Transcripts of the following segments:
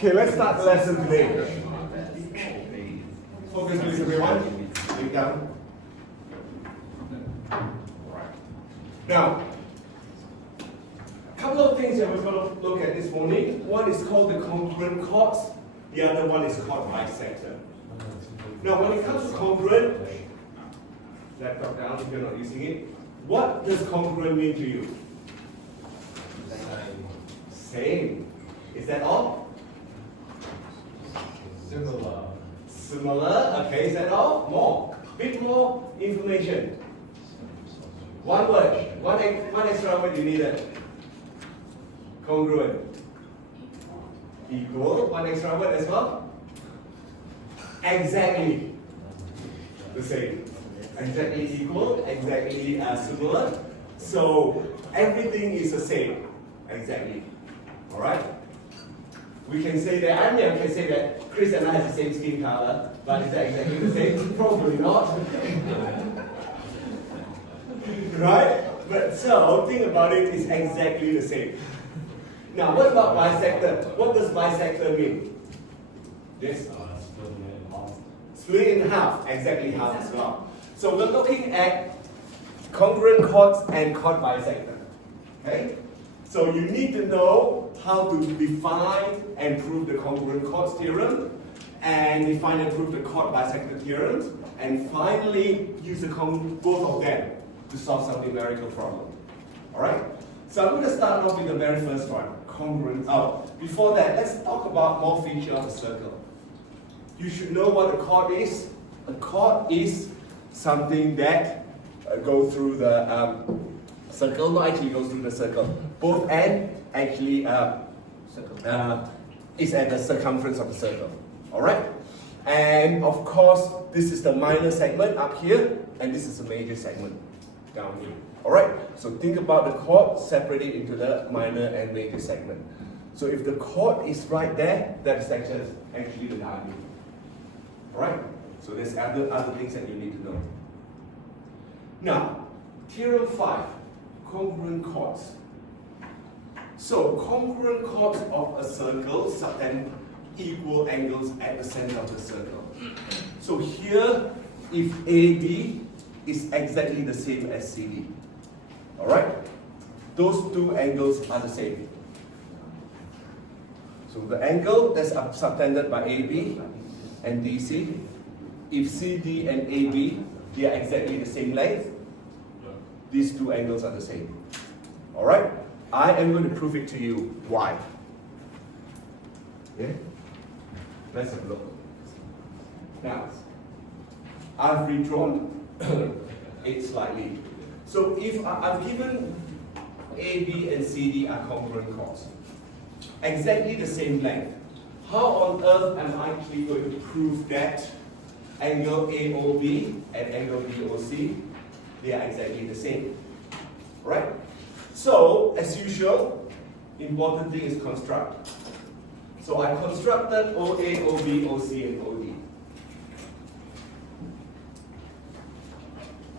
Okay, let's start the lesson today. Focus please everyone. Sit down. Alright. Now, a couple of things that we're going to look at this morning. One is called the congruent chords. The other one is called bisector. Now, when it comes to congruent, laptop down if you're not using it. What does congruent mean to you? Same. Is that all? Similar. Similar. Okay, is that all? More. Bit more information. One word. One extra word you needed. Congruent. Equal. One extra word as well. Exactly. The same. Exactly equal. Exactly similar. So everything is the same. Exactly. Alright? We can say that, Anya can say that Chris and I have the same skin color, but is that exactly the same? Probably not. Right? But so, think about it, it's exactly the same. Now, what about bisector? What does bisector mean? Yes? Split in half, exactly half as well. So we're looking at congruent chords and chord bisector. Okay? So you need to know how to define and prove the congruent chords theorem, and define and prove the chord bisector theorems, and finally use both of them to solve some numerical problem. Alright? So I'm going to start off with the very first one, congruent. Before that, let's talk about more feature of a circle. You should know what a chord is. A chord is something that goes through the circle, not actually goes through the circle. Both ends actually is at the circumference of the circle. Alright? And of course, this is the minor segment up here, and this is the major segment down here. Alright? So think about the chord, separate it into the minor and major segment. So if the chord is right there, that's actually the diameter. Alright? So there's other things that you need to know. Now, theorem 5. Congruent chords. So, congruent chords of a circle subtend equal angles at the center of the circle. So here, if AB is exactly the same as CD, alright? Those two angles are the same. So the angle that's subtended by AB and DC, if CD and AB, they are exactly the same length, these two angles are the same. Alright? I am going to prove it to you. Why? Okay? Let's have a look. Now, I've redrawn it slightly. So if I've given AB and CD are congruent chords, exactly the same length, how on earth am I actually going to prove that angle AOB and angle BOC, they are exactly the same? Right? So, as usual, important thing is construct. So I constructed OA, OB, OC, and OD.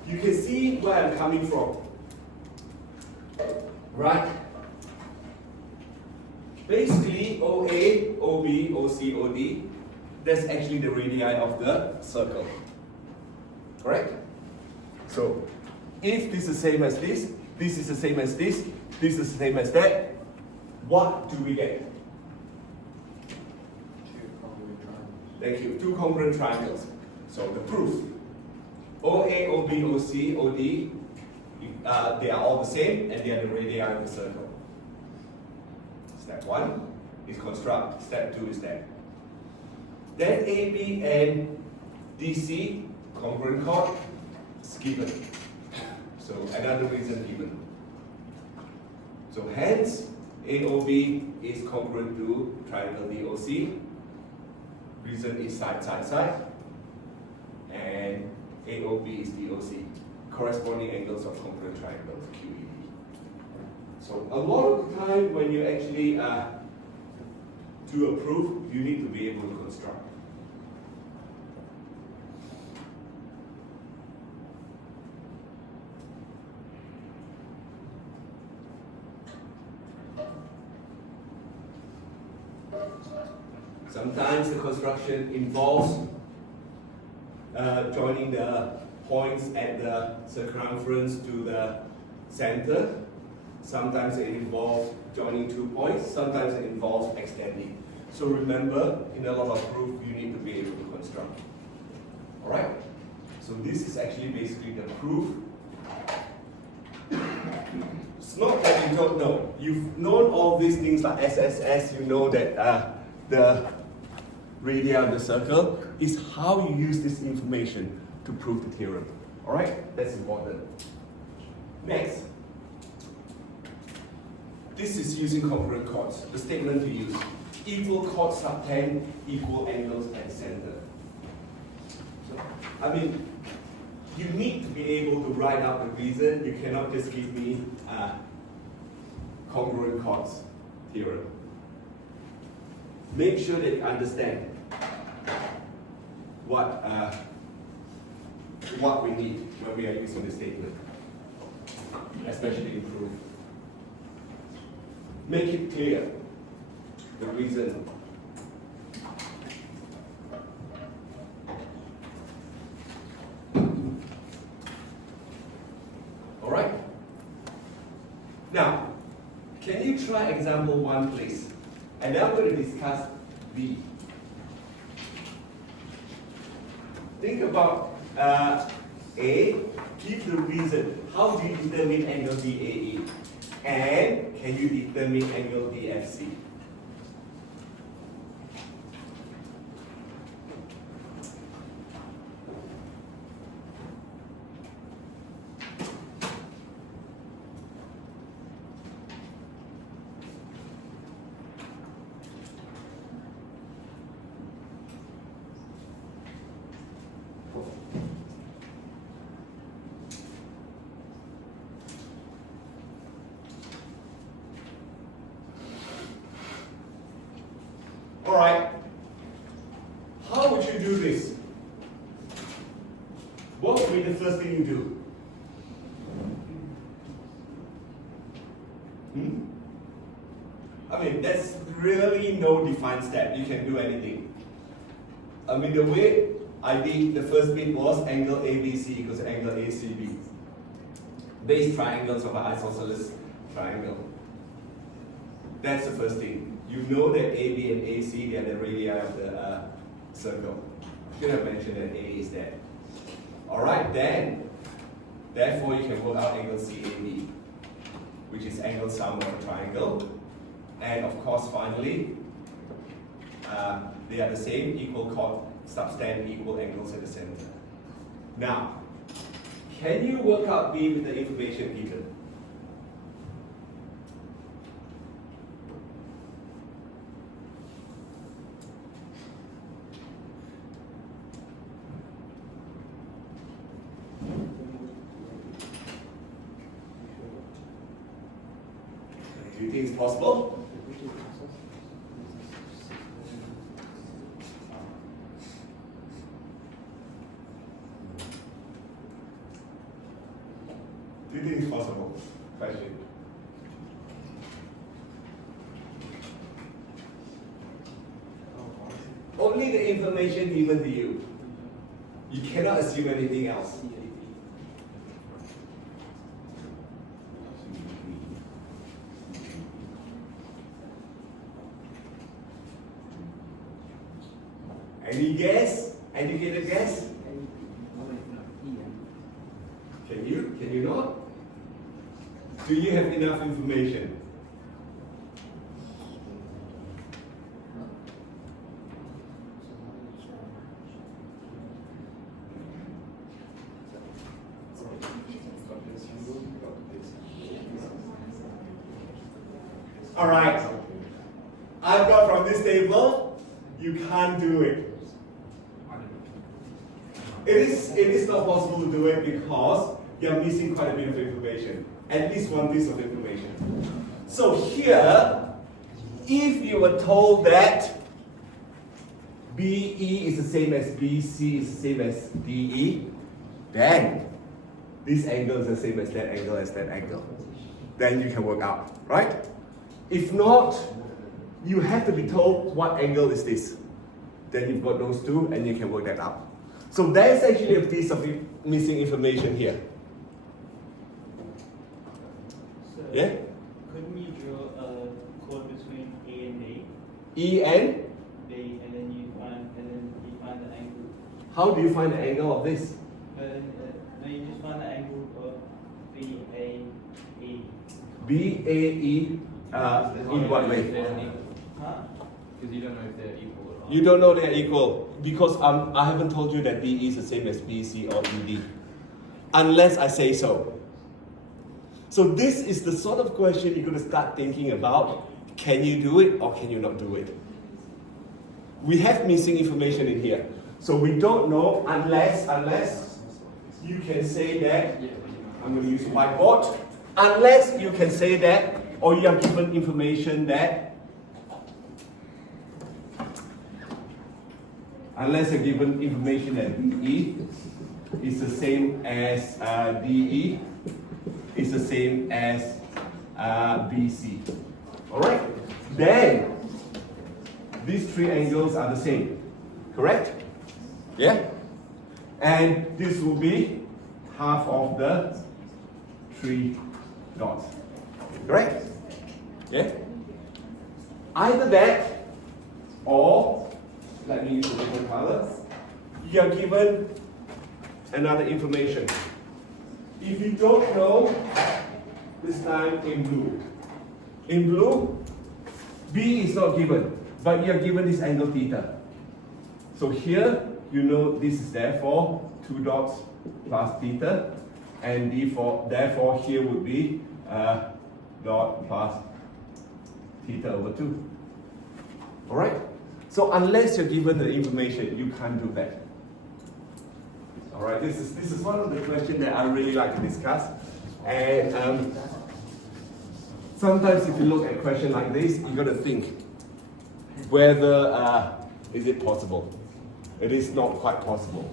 You can see where I'm coming from. Right? Basically, OA, OB, OC, OD, that's actually the radii of the circle. Correct? So, if this is the same as this is the same as this is the same as that, what do we get? Thank you. Two congruent triangles. So the proof. OA, OB, OC, OD, they are all the same, and they are the radii of the circle. Step 1 is construct. Step 2 is that. Then AB and DC, congruent chord, is given. So another reason given. So hence, AOB is congruent to triangle DOC. Reason is side, side, side. And AOB is DOC. Corresponding angles of congruent triangles, QED. So a lot of the time when you actually do a proof, you need to be able to construct. Sometimes the construction involves joining the points at the circumference to the center. Sometimes it involves joining 2 points. Sometimes it involves extending. So remember, in a lot of proof, you need to be able to construct. Alright? So this is actually basically the proof. It's not that you don't know. You've known all these things like SSS, you know that the radii of the circle is how you use this information to prove the theorem. Alright? That's important. Next. This is using congruent chords. The statement to use. Equal chord subtend equal angles at the center. So, I mean, you need to be able to write out the reason. You cannot just give me congruent chords theorem. Make sure that you understand what we need when we are using the statement, especially in proof. Make it clear, the reason. Alright? Now, can you try example 1, please? And now I'm going to discuss B. Think about A, give the reason. How do you determine angle DAE? And can you determine angle DFC? Alright, how would you do this? What would be the first thing you do? I mean, that's really no defined step. You can do anything. I mean, the way I did the first bit was angle ABC equals angle ACB. Base triangles of an isosceles triangle. That's the first thing. You know that AB and AC, they are the radii of the circle. I should have mentioned that A is there. Alright, then, therefore you can work out angle CAB, which is angle sum of a triangle. And of course, finally, they are the same, equal chord subtend equal angles at the center. Now, can you work out B with the information given? Do you think it's possible? Do you think it's possible? Question. Only the information given to you. You cannot assume anything else. Any guess? Educated guess? Can you? Can you not? Do you have enough information? All right. I've got from this table, you can't do it. It is not possible to do it because you're missing quite a bit of information. At least one piece of information. So here, if you were told that BE is the same as BC is the same as DE, then this angle is the same as that angle. Then you can work out, right? If not, you have to be told what angle is this. Then you've got those two and you can work that out. So there's actually a piece of missing information here. So Yeah? couldn't you draw a chord between A and B? E and? B, and then you find the angle. How do you find the angle of this? No, you just find the angle of BAE. BAE in what way? Huh? Because you don't know if they're equal or not. You don't know they're equal because I haven't told you that BE is the same as BC or BD. Unless I say so. So this is the sort of question you're going to start thinking about. Can you do it or can you not do it? We have missing information in here. So we don't know unless you can say that, I'm going to use a whiteboard, unless you can say that or you are given information that, unless you're given information that BE is the same as DE, is the same as BC. Alright? Then, these three angles are the same. Correct? Yeah? And this will be half of the three dots. Correct? Yeah? Either that or, let me use a different color, you are given another information. If you don't know, this time in blue. In blue, B is not given, but you are given this angle theta. So here, you know this is therefore 2 dots plus theta, and therefore here would be dot plus theta over 2. Alright? So unless you're given the information, you can't do that. Alright, this is one of the questions that I really like to discuss. And sometimes if you look at a question like this, you got to think whether is it possible. It is not quite possible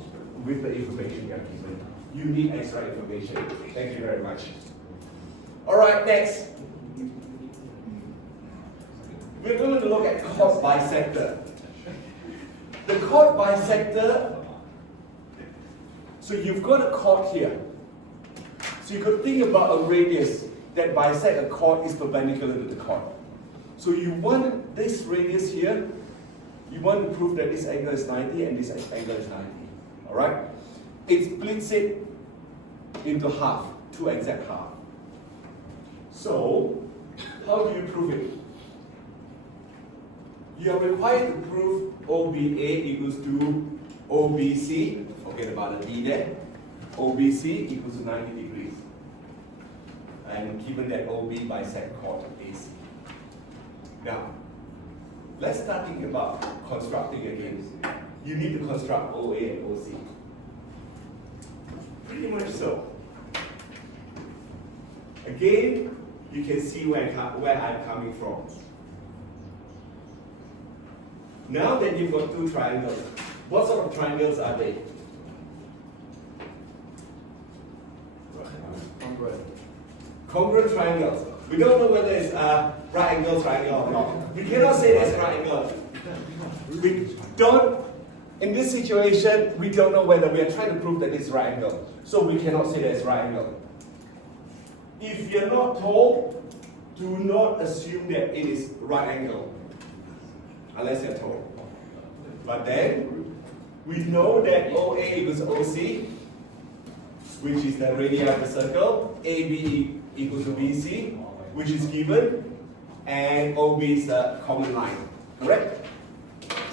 with the information you are given. You need extra information. Thank you very much. Alright, next. We're going to look at chord bisector. The chord bisector, so you've got a chord here. So you could think about a radius that bisects a chord is perpendicular to the chord. So you want this radius here, you want to prove that this angle is 90 and this angle is 90. Alright? It splits it into half, 2 exact half. So, how do you prove it? You are required to prove OBA equals to OBC, forget about the D there, OBC equals to 90 degrees. And given that OB bisect chord AC. Now, let's start thinking about constructing again. You need to construct OA and OC. Pretty much so. Again, you can see where I'm coming from. Now that you've got 2 triangles, what sort of triangles are they? Congruent triangles. We don't know whether it's a right angle triangle or not. We cannot say there's right angle. We don't, in this situation, we don't know whether we are trying to prove that it's right angle. So we cannot say there's right angle. If you're not told, do not assume that it is right angle. Unless you're told. But then, we know that OA equals OC, which is the radii of the circle, AB equals to BC, which is given, and OB is the common line, correct?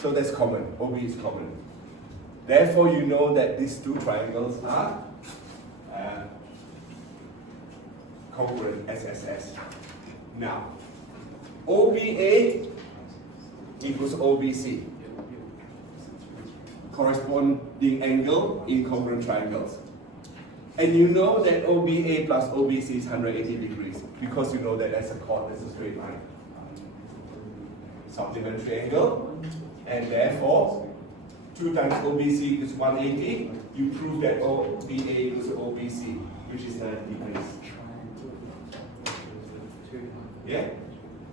So that's common, OB is common. Therefore, you know that these 2 triangles are congruent, SSS. Now, OBA equals OBC, corresponding angle in congruent triangles. And you know that OBA plus OBC is 180 degrees because you know that that's a chord, that's a straight line. Supplementary angle, and therefore 2 times OBC is 180. You prove that OBA equals OBC, which is 90 degrees. Yeah?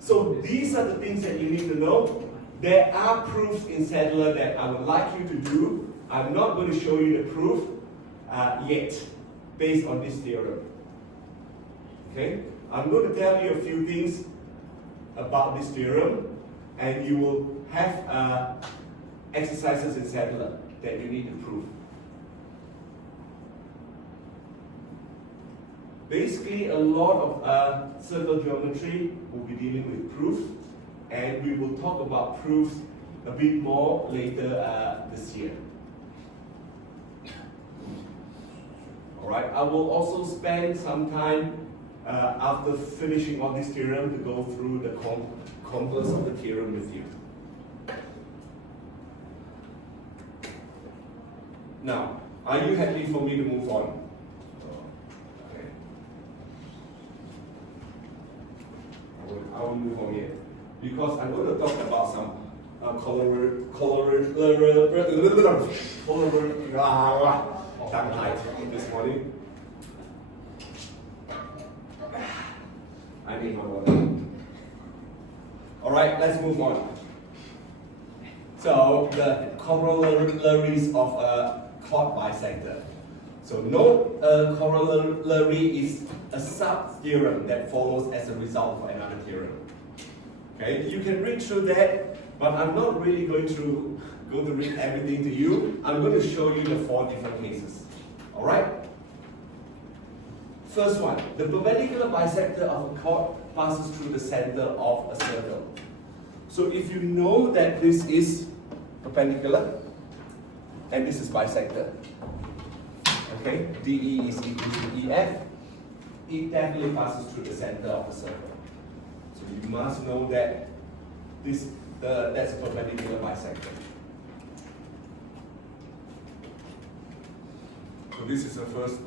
So these are the things that you need to know. There are proofs in Sadler that I would like you to do. I'm not going to show you the proof yet, based on this theorem. Okay? I'm going to tell you a few things about this theorem, and you will have exercises in Sadler that you need to prove. Basically, a lot of circle geometry will be dealing with proofs, and we will talk about proofs a bit more later this year. Alright, I will also spend some time after finishing all this theorem to go through the converse of the theorem with you. Now, are you happy for me to move on? Okay. I will move on here because I'm going to talk about some this morning. I need my water. Alright, let's move on. So, the corollaries of a chord bisector. So, note a corollary is a sub-theorem that follows as a result of another theorem. Okay, you can read through that, but I'm not really going to read everything to you. I'm going to show you the 4 different cases. Alright? First one, the perpendicular bisector of a chord passes through the center of a circle. So if you know that this is perpendicular and this is bisector, okay, DE is equal to EF, it definitely passes through the center of the circle. So you must know that that's a perpendicular bisector. So this is the first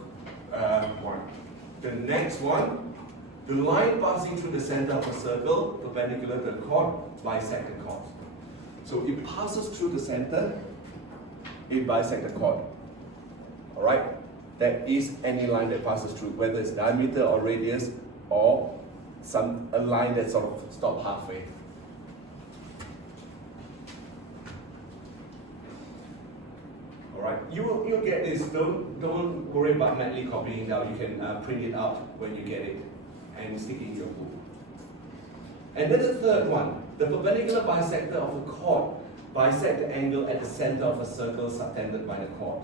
one. The next one, the line passing through the center of a circle, perpendicular to the chord, bisect the chord. So it passes through the center, it bisects the chord. Alright? That is any line that passes through, whether it's diameter or radius or a line that sort of stops halfway. Alright, you'll get this. Don't worry about madly copying it out. You can print it out when you get it and stick it in your book. And then the third one, the perpendicular bisector of a chord bisect the angle at the center of a circle subtended by the chord.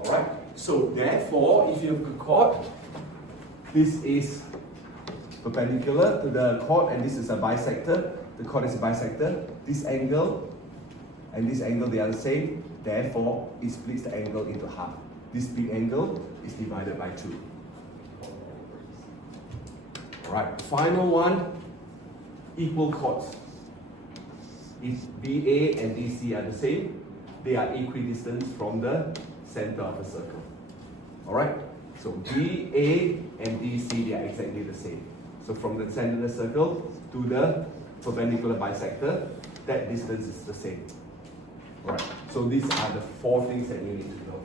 Alright, so therefore, if you have a chord, this is perpendicular to the chord and this is a bisector. The chord is a bisector. This angle and this angle, they are the same. Therefore, it splits the angle into half. This big angle is divided by 2. Alright, final one, equal chords. If BA and DC are the same, they are equidistant from the center of a circle. Alright, so BA and DC, they are exactly the same. So from the center of the circle to the perpendicular bisector, that distance is the same. Right. So these are the 4 things that you need to know.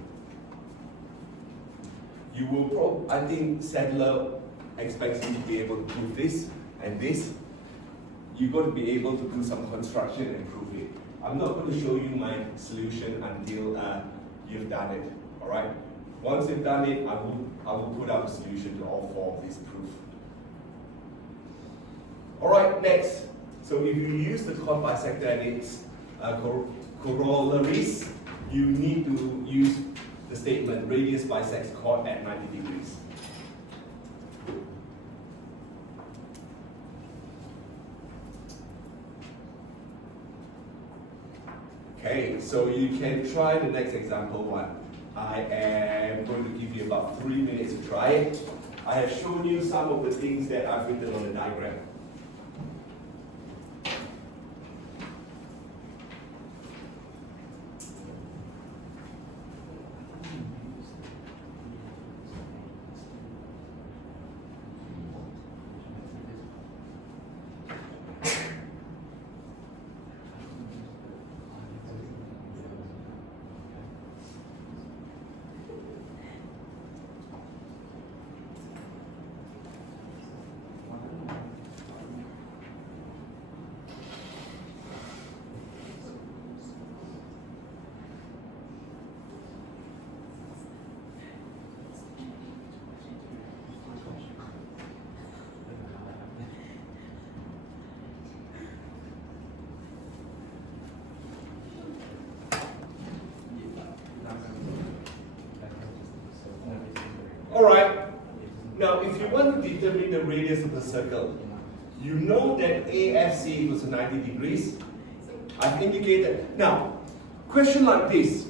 You will I think Sadler expects you to be able to prove this and this. You've got to be able to do some construction and prove it. I'm not going to show you my solution until you've done it. Alright? Once you've done it, I will put up a solution to all 4 of these proofs. Alright, next. So if you use the chord bisector and its corollaries, you need to use the statement radius bisects chord at 90 degrees. Okay, so you can try the next example one. I am going to give you about 3 minutes to try it. I have shown you some of the things that I've written on the diagram. Alright, now if you want to determine the radius of the circle, you know that AFC equals to 90 degrees. I've indicated. Now, question like this.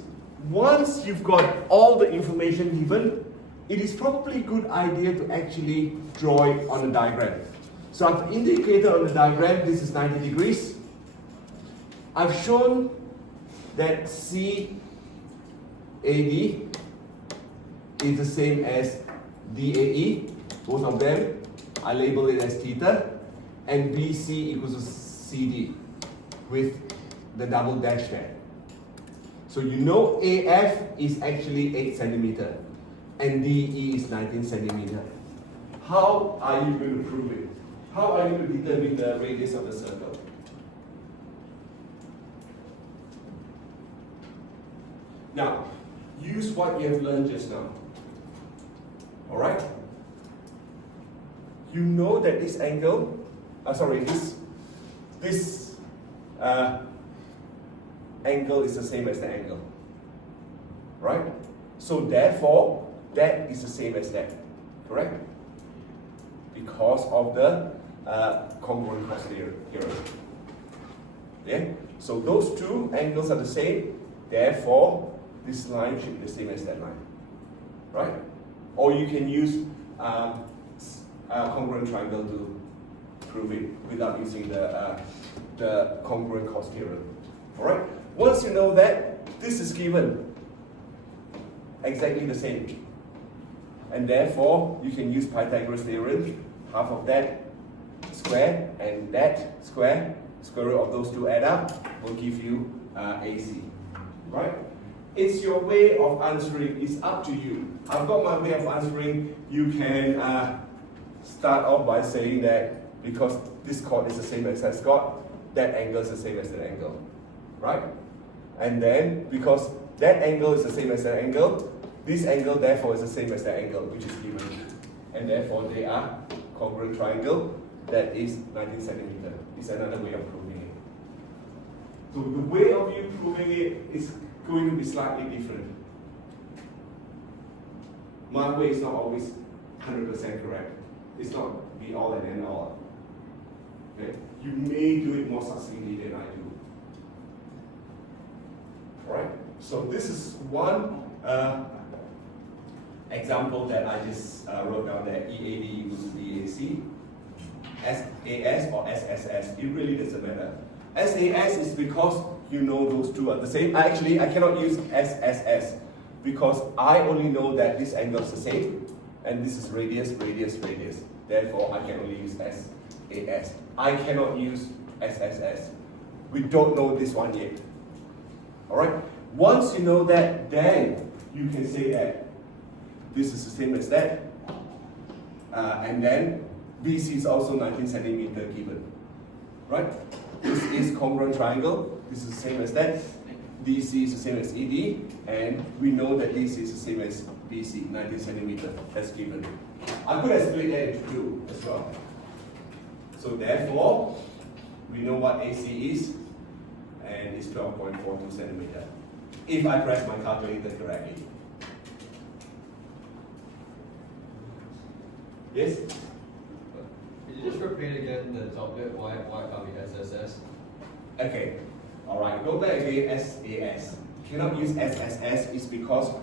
Once you've got all the information given, it is probably a good idea to actually draw it on a diagram. So I've indicated on the diagram, this is 90 degrees. I've shown that CAD is the same as DAE. Both of them, I label it as theta. And BC equals to CD with the double dash there. So you know AF is actually 8 centimeter and DE is 19 centimeter. How are you going to prove it? How are you going to determine the radius of the circle? Now, use what you have learned just now. Alright? You know that this angle, this angle is the same as the angle. Right? So therefore, that is the same as that. Correct? Because of the congruent chords theorem. Yeah? So those two angles are the same, therefore this line should be the same as that line. Right? Or you can use congruent triangle to prove it without using the congruent chords theorem. Alright? Once you know that, this is given exactly the same. And therefore, you can use Pythagoras theorem, half of that square and that square root of those two add up, will give you AC. Right? It's your way of answering, it's up to you. I've got my way of answering. You can start off by saying that because this chord is the same as that chord, that angle is the same as that angle. Right? And then, because that angle is the same as that angle, this angle therefore is the same as that angle, which is given. And therefore they are congruent triangle, that is 19 centimeter. It's another way of proving it. So the way of you proving it is going to be slightly different. My way is not always 100% correct. It's not be all and end all. Okay? You may do it more succinctly than I do. Alright? So this is one example that I just wrote down there. EAD equals to DAC. SAS or SSS, it really doesn't matter. SAS is because you know those two are the same. Actually, I cannot use SSS because I only know that this angle is the same and this is radius, radius, radius. Therefore, I can only use SAS. I cannot use SSS. We don't know this one yet. Alright? Once you know that, then you can say that this is the same as that. And then BC is also 19 centimeter given. Right? This is congruent triangle. This is the same as that. DC is the same as ED. And we know that this is the same as BC, 19 centimeter. That's given. I could have split that into two as well. So therefore, we know what AC is. And it's 12.42 centimeter. If I press my calculator correctly. Yes? Could you just repeat again the top bit? Why can't we SSS? Okay. Alright, go back again, SAS. Cannot use SSS is because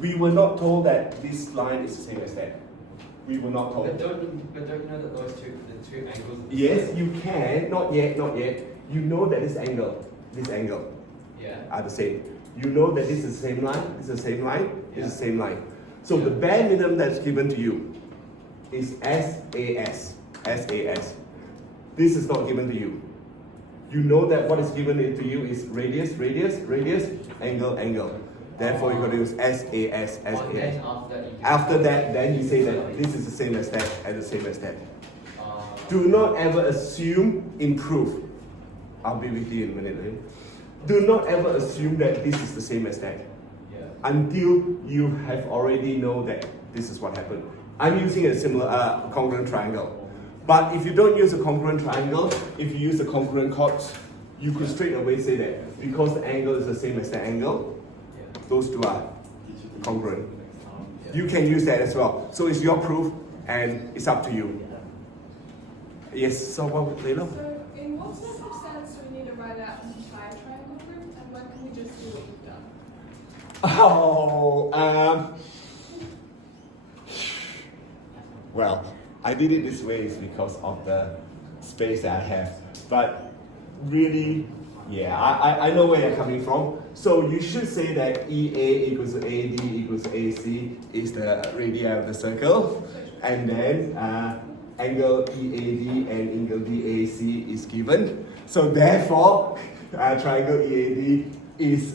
we were not told that this line is the same as that. We were not told. But don't you know that the two angles? Yes, you can. Not yet, not yet. You know that this angle are the same. You know that this is the same line, this is the same line, this is the same line. So the bare minimum that's given to you is SAS. SAS. This is not given to you. You know that what is given to you is radius, radius, radius, angle, angle. Therefore, you're going to use SAS, SAS. After that, then you say that this is the same as that and the same as that. Do not ever assume in proof. I'll be with you in a minute. Right? Do not ever assume that this is the same as that. Until you have already know that this is what happened. I'm using a similar congruent triangle. But if you don't use a congruent triangle, if you use the congruent chords, you could straight away say that because the angle is the same as the angle, those two are congruent. You can use that as well. So it's your proof, and it's up to you. Yes. So what, Leila? So in what circumstance do we need to write out an entire triangle group, and when can we just do what we've done? Oh, well, I did it this way is because of the space that I have. But really, yeah, I know where you're coming from. So you should say that EA equals AD equals AC is the radii of the circle. And then angle EAD and angle DAC is given. So therefore, triangle EAD is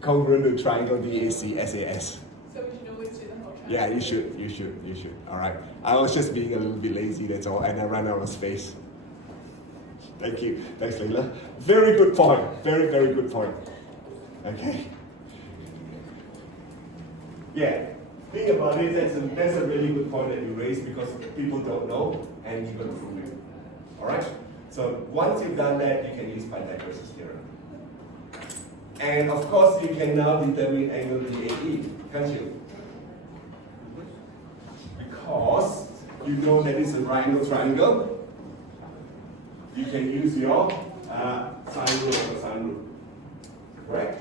congruent to triangle DAC SAS. So we should always do the whole triangle. Yeah, you should. All right. I was just being a little bit lazy, that's all, and I ran out of space. Thank you. Thanks, Leila. Very good point. Very, very good point. Okay. Yeah. Think about it. That's a really good point that you raised because people don't know, and you're going to prove it. All right. So once you've done that, you can use Pythagoras' theorem. And of course, you can now determine angle DAE, can't you? Because you know that it's a right angle triangle. You can use your sine rule or sine rule. Correct?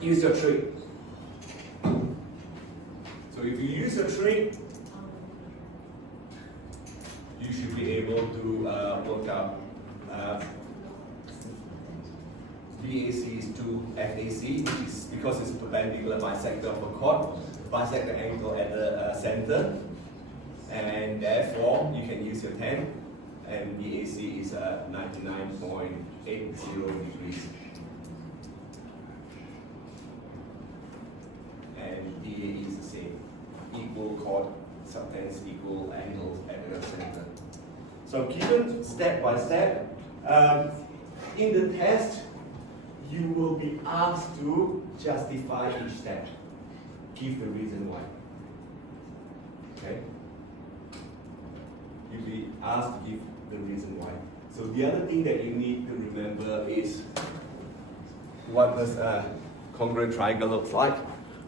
Use your trick. So if you use a trick, you should be able to work out BAC is to FAC, which is because it's perpendicular bisector of a chord, bisector angle at the center, and therefore you can use your 10, and BAC is 99.80 degrees. And DAE is the same, equal chord, subtends equal angles at the center. So given step by step, in the test, you will be asked to justify each step. Give the reason why. Okay? You'll be asked to give the reason why. So the other thing that you need to remember is what does a congruent triangle looks like,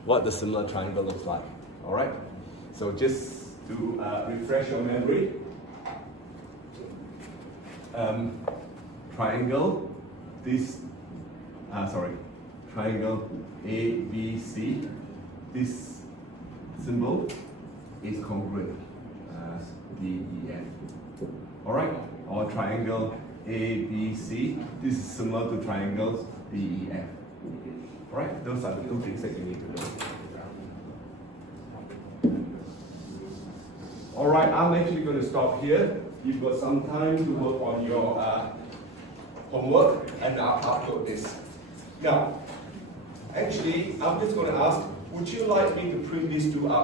what the similar triangle looks like. All right? So just to refresh your memory, triangle, triangle ABC, this symbol is congruent, DEF. All right? Or triangle ABC, this is similar to triangles DEF. All right? Those are the two things that you need to know. All right, I'm actually going to stop here. You've got some time to work on your homework, and I'll upload this. Now, actually, I'm just going to ask, would you like me to print these two out?